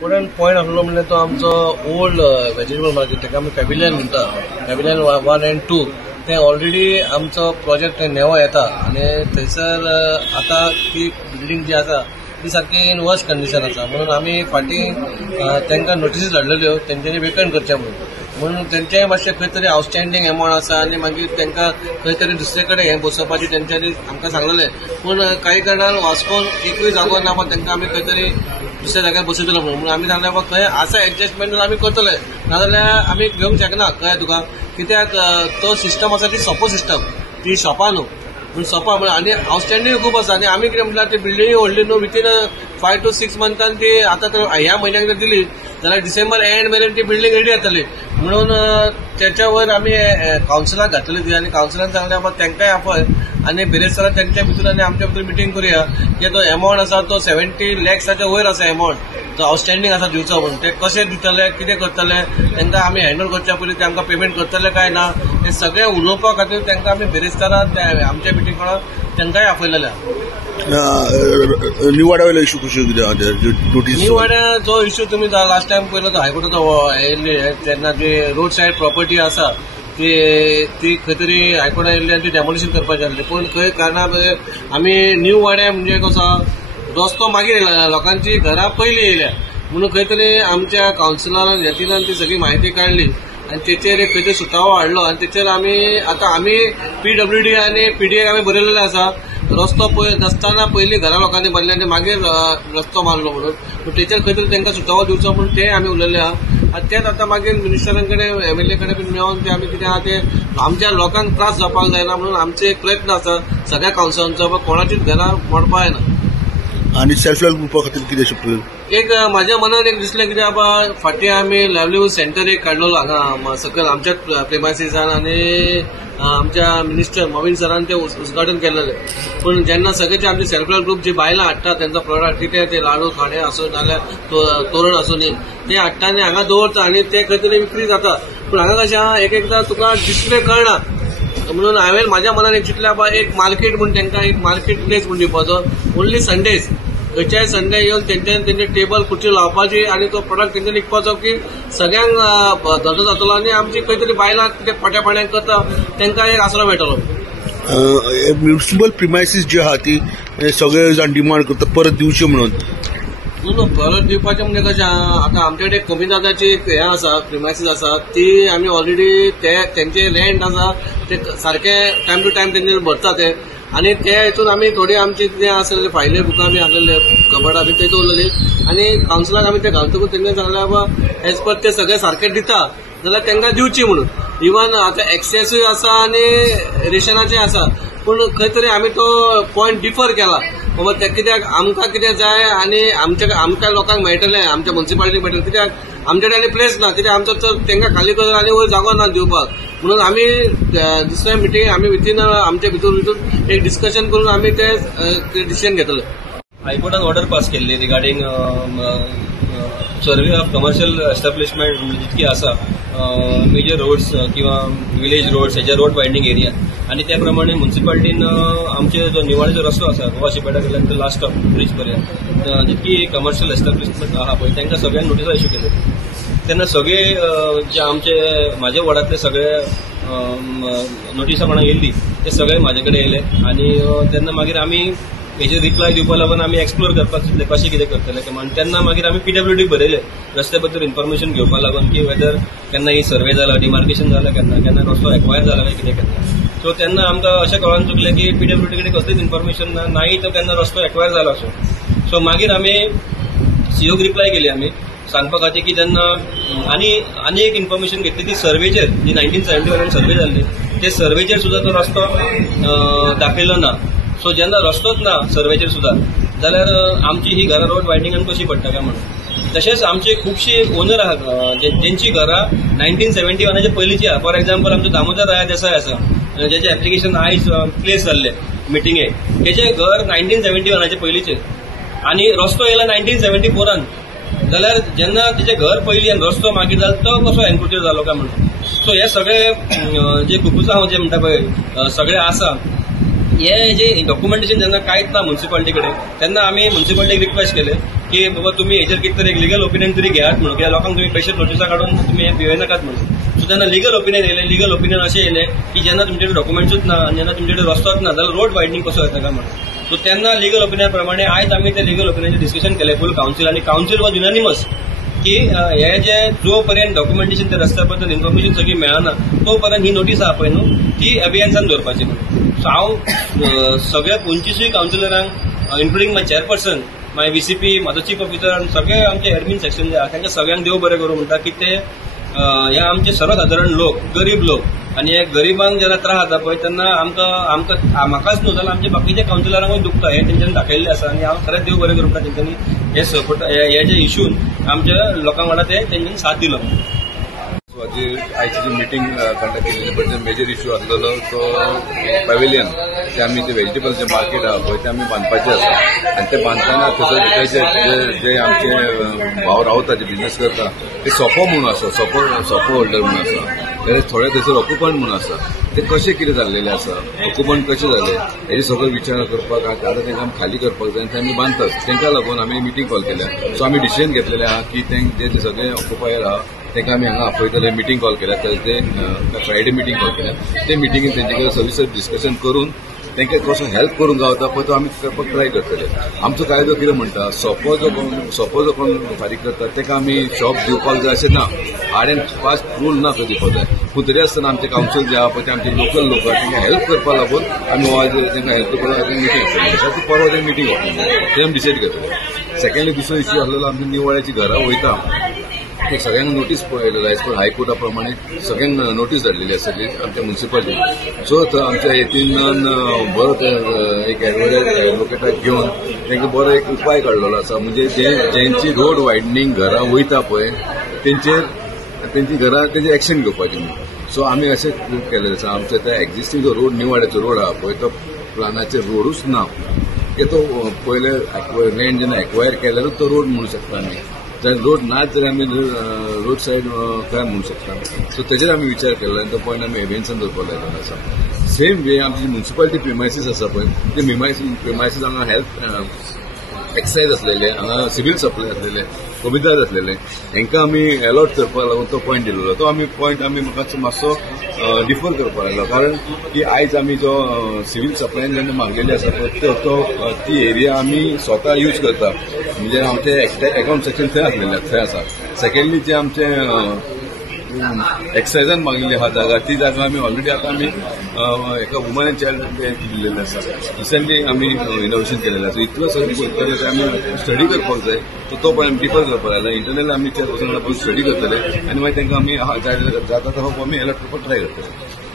पुढे पॉयंट आसलो म्हणजे तो आमचो ओल्ड व्हेजिटेबल मार्केट, ताका आमी पॅविलियन म्हणटा, पॅविलियन 1 and 2 ते ऑलरेडी आमचो प्रोजेक्ट नेवो येता आनी थंयसर आतां ती बिल्डींग जी आसा ती सारकी इन वर्स्ट कंडिशन आसा. म्हणून आमी फाटीं तांकां नोटिसीस धाडलेल्यो तेंच्यांनी वेकंट करचें म्हणून तेंचेय मातशें खंय तरी आउटस्टँडींग अमावंट आसा आनी मागीर तांकां खंय तरी दुसरे कडेन हें बसोवपाची तेंच्यांनी आमकां सांगलेलें. पूण कांय कारणान वास्कोन एकूय जागो ना, तांकां आमी खंय तरी दुसऱ्या जाग्यार बसयतलो म्हणून आमी सांगलें बाबा खंय आसा एडजस्टमेंट आमी करतले, नाजाल्यार आमी घेवंक शकना. कळ्ळें तुका, कित्याक तो सिस्टम आसा ती सोपो सिस्टम, ती शॉपां न्हू, पूण सोपा म्हणून आनी आउटस्टँडींग खूब आसा. आनी आमी कितें म्हणटा ती बिल्डींग व्हडली न्हू, विथीन 5 to 6 months ती आतां तर ह्या म्हयन्याक जर दिली जाल्यार डिसेंबर एंड मेरेन ती बिल्डींग रेडी जातली. म्हणून त्याच्या वयर आमी कावन्सिलाक घातली ती आनी कावन्सिलान सांगलें बाबा तांकांय आपय आनी बेरेस्तारान तेंच्या भितर आनी आमच्या भितर मिटींग करुया की तो अमावंट आसा तो 70 lakhsच्या वयर आसा अमावंट, तो आउटस्टँडींग आसा दिवचो म्हणून. ते कशें दितले, कितें करतले, तांकां आमी हँडल करच्या पयलीं ते आमकां पेमेंट करतले काय ना हे सगळें उलोवपा खातीर तांकां आमी बेरेस्तारान आमच्या मिटींग तांकांय आपयलेले. निवाड्या वयलो इश्यू कशें कितें निवाड्या जो इश्यू तुमी लास्ट टायम पयलो तो हायकोर्टाचो येयल्ली तेन्ना जी रोड सायड प्रॉपर्टी आसा ती खंय तरी हायकोर्टान येयल्ली आनी ती डेमोलिशन करपाची आसली. पूण खंय कारणां आमी न्यू वाड्या म्हणजे कसो रस्तो मागीर येयला, लोकांची घरां पयलीं येयल्या म्हणून खंय तरी आमच्या कावन्सिलरान येतिनान ती सगळी म्हायती काडली आनी तेचेर एक खंय तरी सुटावो हाडलो आनी तेचेर आमी PWD आनी PDAक आमी बरयलेलें आसा. रस्तो नासतना पयलीं घरा लोकांनी बांदले आनी मागीर रस्तो मारलो म्हणून. तेचेर खंय तरी तांकां सुटावो दिवचो म्हणून ते आमी उलयले आहा. आनी तेच आतां मागीर मिनिस्टरां कडेन MLA कडेन बीन मेळोन ते आमी कितें आहा ते आमच्या लोकांक त्रास जावपाक जायना म्हणून आमचो एक प्रयत्न आसा सगळ्या कावन्सिलरांचो, कोणाचीच घरां मोडपा जायना. आनी सेल्फ हेल्प ग्रुपा खातीर कितें शिकतले? एक म्हाज्या मनान एक दिसलें कितें बाबा फाटीं आमी लायव्हलीहूड सेंटर एक काडलेलो हांगा सकयल आमच्याच प्रेमायसिसान आनी आमच्या मिनिस्टर मोविन सरान ते उद्घाटन केलेलें. पूण जेन्ना सगळेचे आमचे सेल्फ हेल्प ग्रुप जी बायलां हाडटा तेंचो प्रोडक्ट कितें ते लाडू खाणे आसूं नाल्यार तोरण आसूं ते हाडटा आनी हांगा दवरता आनी ते खंय तरी विक्री जाता. पूण हांगा कशें आहा एकदां तुका डिस्प्ले कळना म्हणून हांवें म्हाज्या मनान एक चिंतलें बाबा एक मार्केट म्हूण तांकां एक मार्केट प्लेस म्हूण दिवपाचो, ओन्ली संडेज खंयच्याय संडे येवन तेंचे टेबल खुर्ची लावपाची आनी तो प्रोडक्ट तेंच्यांनी विकपाचो की सगळ्यांक धंदो जातलो आनी आमची खंय तरी बायलां कितें पोट्या पाण्याक करता तांकां एक आसरो मेळटलो. म्युनिसिपल प्रिमायसीस जी आहा ती सगळे जाण डिमांड करता परत दिवची म्हणून. न्हू परत दिवपाचें म्हणजे कशें आहा आतां आमचे कडेन कमी जागाची हें आसा प्रिमायसीस आसा ती आमी ऑलरेडी तेंचे रेंट आसा ते सारके टायम टू टायम तेंचे भरता ते आनी ते हितून आमी थोडी आमची कितें आसलेले फायले बुकां आमी आसलेले कबडा बी ते दवरलेली आनी कावन्सिलाक आमी ते घालतकूच तेंच्यानी सांगलें बाबा एज पर ते सगळे सारके दिता जाल्यार तांकां दिवची म्हणून. इवन आतां एक्सेसूय आसा आनी रेशनाचें आसा पूण खंय तरी आमी तो पॉयंट डिफर केला बाबा ते कित्याक आमकां कितें जाय आनी आमच्या लोकांक मेळटलें, आमच्या म्युनिसिपालिटीक मेळटलें, कित्याक आमचे कडेन आनी प्लेस ना, कित्याक आमचो तर तांकां खाली करता आनी वयर जागो ना दिवपाक. म्हणून आमी दुसऱ्या मिटींग आमी विथीन आमच्या भितर एक डिस्कशन करून आमी ते डिसिजन घेतले. हायकोर्टान ऑर्डर पास केल्ली regarding survey of commercial establishment जितकी आसा मेजर रोड्स किंवा विलेज रोड्स हेच्या रोड वायडनींग एरिया आनी त्या प्रमाणे म्युनिसिपालिटीन आमचे जो निवाड्याचो रस्तो आसा गोवा शिपेटा कडल्यान तो लास्ट ऑफ ब्रीज पर्यंत जितकी कमर्शियल एस्टॅब्लिशमेंट आहा पळय तांकां सगळ्यांक नोटिसा इश्यू केल्यो. तेन्ना सगळे जे आमचे म्हाज्या वॉर्डांतले सगळे नोटिसा कोणाक येयल्ली ते सगळे म्हाजे कडेन येयले आनी तेन्ना मागीर आमी हेजे रिप्लाय दिवपा लागून आमी एक्सप्लोर करपाक चिंतले कशें कितें करतले तें. आनी तेन्ना मागीर आमी PWDक बरयले रस्त्या बद्दल इन्फॉर्मेशन घेवपा लागून की वेदर केन्ना ही सर्वे जाला, डिमार्केशन जालां केन्ना रस्तो एक्वायर जाला काय कितें केन्ना. सो तेन्ना आमकां अशें कळोन चुकलें की PWD कडेन कसलीच इन्फॉर्मेशन ना, नाही तो केन्ना रस्तो एक्वायर जाला असो. सो मागीर आमी COक रिप्लाय केली आमी सांगपा खातीर की तेन्ना आनी एक इन्फॉर्मेशन घेतली ती सर्वेचेर जी 1971 सर्वे जाल्ली ते सर्वेचेर सुद्दां तो रस्तो दाखयलो ना. सो जेन्ना रस्तोच ना सर्वेचेर सुद्दां जाल्यार आमची ही घरां रोड वायडनींगान कशी पडटा काय म्हणून. तशेंच आमचे खुबशी ओनर आहात जेंची घरां 1971 पयलींची आहा. फॉर एक्झाम्पल आमचो दामोदर राया देसाय आसा जेचे एप्लिकेशन आयज प्लेस जाल्ले मिटिंगेक, तेचें घर 1971 पयलींचें आनी रस्तो येयला 1974. जाल्यार जेन्ना तेचें घर पयलीं आनी रस्तो मागीर जालो तो कसो एन्क्रोचर जालो काय म्हणून. सो हे सगळे जे कुकुसा हांव जे म्हणटा पळय सगळे आसा हे जे डॉक्युमेंटेशन जेन्ना कांयच ना म्युन्सिपालिटी कडेन तेन्ना आमी म्युन्सिपालिटीक रिक्वेस्ट केले की बाबा तुम्ही हेचेर कितें तरी एक लिगल ओपिनियन तरी घेयात म्हणून, कित्याक लोकांक तुम्ही पेशंट नोटिसा काढून तुम्ही हे भिवय नाकात म्हणून. सो तेन्ना लिगल ओपिनियन येयलें. लिगल ओपिनियन अशें येयलें की जेन्ना तुमचे कडेन डॉक्युमेंट्सूच ना आनी जेन्ना तुमचे कडेन रस्तोच ना जाल्यार रोड वायडनींग कसो येता काय म्हणून. सो तेन्ना लिगल ओपिनियन प्रमाणे आयज आमी ते लिगल ओपिनियनाचेर डिस्कशन केलें फूल कावन्सील, आनी कावन्सील वॉज युनानिमस की हे जे जो पर्यंत डॉक्युमेंटेशन त्या रस्त्या बद्दल इन्फॉर्मेशन सगळी मेळना तो पर्यंत ही नोटीस आहा पळय न्हू ती अभियानसान दवरपाची म्हणून. सो हांव सगळ्या 25 कावन्सिलरांक इन्क्लुडींग माय चेअरपर्सन, माय VCP, म्हाजो चीफ ऑफिसर आनी सगळे आमचे एडमिन सेक्शन जे आहा तांकां सगळ्यांक देव बरें करूं म्हणटा की ते हे आमचे सर्वसाधारण लोक, गरीब लोक, आनी हे गरिबांक जेन्ना त्रास जाता पळय तेन्ना आमकां म्हाकाच न्हू जाल्यार आमचे बाकीच्या कावन्सिलरांकूय दुखता हे तेंच्यांनी दाखयल्लें आसा. आनी हांव खरेंच देव बरें करूं म्हणटा तेंच्यांनी हे सपोर्ट हे जे इश्यून आमच्या लोकांक वांगडा ते तेंच्यांनी साथ दिलो. आयची जी मिटींग कंडक्ट केलेली पण मेजर इश्यू आसलेलो तो पॅव्हिलियन जे आमी ते व्हेजिटेबल जे मार्केट आहा पळय ते आमी बांदपाचें आसा आनी ते बांदतना थंयसर जे आमचे भाव रावता जे बिझनेस करता ते सोपो म्हणून आसा, सोपो होल्डर म्हणून आसा, जाल्यार थोडे थंयसर ऑक्युपंट म्हणून आसा. ते कशें कितें जाल्लेले आसा, ऑक्युपंट कशें जाले हेजे सगळो विचार करपाक आतां तांकां आमी खाली करपाक जाय आनी ते आमी बांदतात. तांकां लागून आमी मिटींग कॉल केल्या. सो आमी डिसिजन घेतलेलें आहा की जे सगळे ऑक्युपायर आहा तांकां आमी हांगा आपयतले. मिटींग कॉल केल्या थर्सडे फ्रायडे मिटींग कॉल केल्या. ते मिटींगेन तेंचे कडेन सविस्तर डिस्कशन करून तांकां कसो हेल्प करूंक गावता पळय तो आमी करपाक ट्राय करतले. आमचो कायदो कितें म्हणटा सोपो जो कोण फारीक करता ताका आमी शॉप दिवपाक जाय अशें ना. हार्ड एंड फास्ट रूल ना तो दिवपाक जाय. पूण तरी आसतना आमचे कावन्सील जे आहा पळय ते आमचे लोकल लोक तांकां हेल्प करपा लागून आमी आज तांकां हेल्प करपाक मिटींग घेतली. परवा ते मिटींग ते आमी डिसायड करतले. सेकंडली दुसरो इश्यू आसलेलो आमची निवळ्याची घरां वयता ते सगळ्यांक नोटीस रायजपूर हायकोर्टा प्रमाणे सगळ्यांक नोटीस धाडलेली आसा आमच्या म्युन्सिपालिटी. सो आमच्या हेतीन बरो एक एडवोकेटाक घेवन तांकां बरो एक उपाय काडलेलो आसा. म्हणजे जेंची रोड वायडनींग घरां वयता पळय तेंची घरां तेंचेर एक्शन घेवपाची म्हणून. सो आमी अशें केलेलें आसा. आमच्या त्या एक्झिस्टींग जो रोड निवाड्याचो रोड आहा पळय तो प्लानाचेर रोडूच ना की तो पयले लँड जेन्ना एक्वायर केल्यारूच तो रोड म्हणू शकता आमी. जाल्यार रोड नाच जाल्यार आमी रोड सायड काय म्हणू शकता. सो तेजेर आमी विचार केल्लो आनी तो पॉयंट आमी एव्हियन्सान दवरपाक लायिल्लो आसा. सेम वे आमची म्युन्सिपालिटी प्रिमायसीस आसा पळय ते प्रिमायसीस हांगा हेल्थ एक्सायज आसलेले, हांगा सिव्हील सप्लाय आसलेले, कमिदार आसलेले, हांकां आमी अलॉट करपाक लागून तो पॉयंट दिल्लो. तो पॉयंट आमी म्हाका मातसो डिफर करपाक लायलो. कारण की आयज आमी जो सिव्हील सप्लायन जेन्ना मागलेली आसा पळय ती एरिया आमी स्वता यूज करता. म्हणजे आमचे अकाउंट सेक्शन थंय आसा. सेकंडली जे आमचे एक्सायजान मागिल्ली आहा जागा ती जागा आमी ऑलरेडी आतां आमी एका वुमन एंड चायल्ड दिल्लेले आसा. रिसंटली आमी इनोव्हेशन केलेलें आसा. इतलो सगळें आमी स्टडी करपाक जाय. तो पॉयंट डिफर करपाक लायला. इंटरनल आमी चेअरपर्सनाक स्टडी करतले आनी मागीर तांकां आमी जाता तो आमी अलॉट करपाक ट्राय करतले.